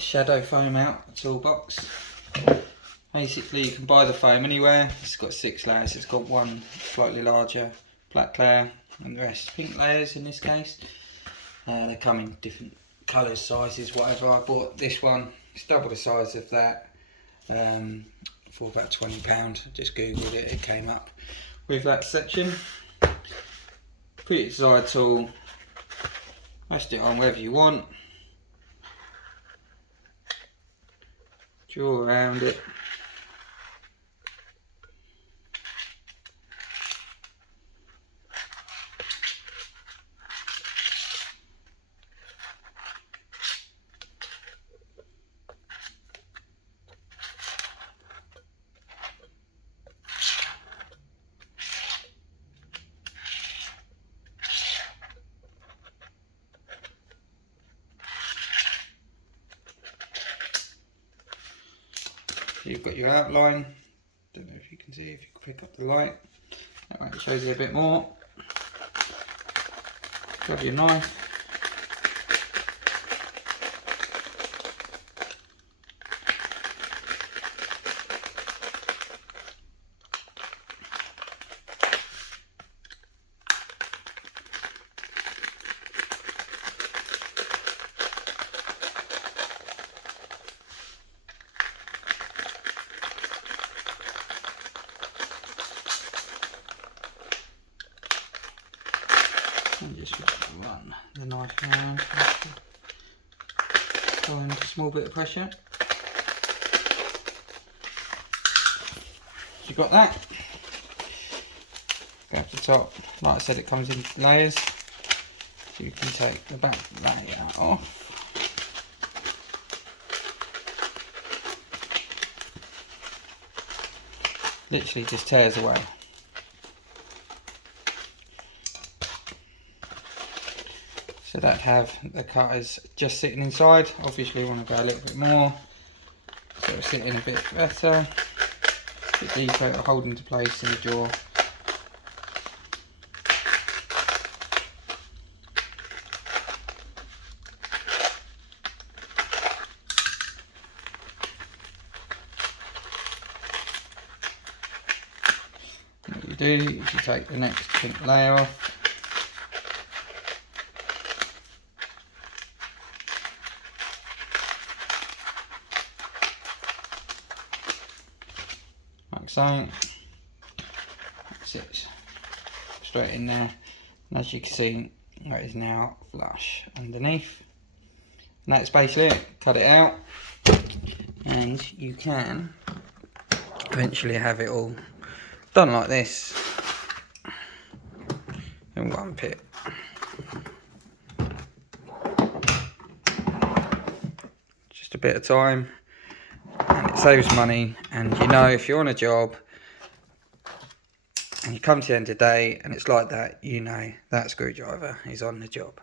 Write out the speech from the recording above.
shadow foam out, a toolbox. Basically you can buy the foam anywhere. It's got 6 layers. It's got one slightly larger black layer and the rest pink layers in this case. They come in different colours, sizes, whatever. I bought this one, it's double the size of that, for about £20. I just googled it, it came up with that section. Put it aside tool, rest it on wherever you want, draw around it. You've got your outline. Don't know if you can see, if you can pick up the light. That might show you a bit more. Grab your knife. And just run the knife around. Find a small bit of pressure. You got that? Go up the top. Like I said, it comes in layers. So you can take the back layer off. Literally just tears away. So that'd have the cutters just sitting inside. Obviously you want to go a little bit more, so it's sitting a bit better, a bit deeper, hold into place in the jaw. And what you do is you take the next pink layer off. Like so, that sits straight in there, and as you can see, that is now flush underneath. And that's basically it. Cut it out, and you can eventually have it all done like this in one pit. Just a bit of time. And it saves money, and you know, if you're on a job and you come to the end of the day and it's like that, you know that screwdriver is on the job.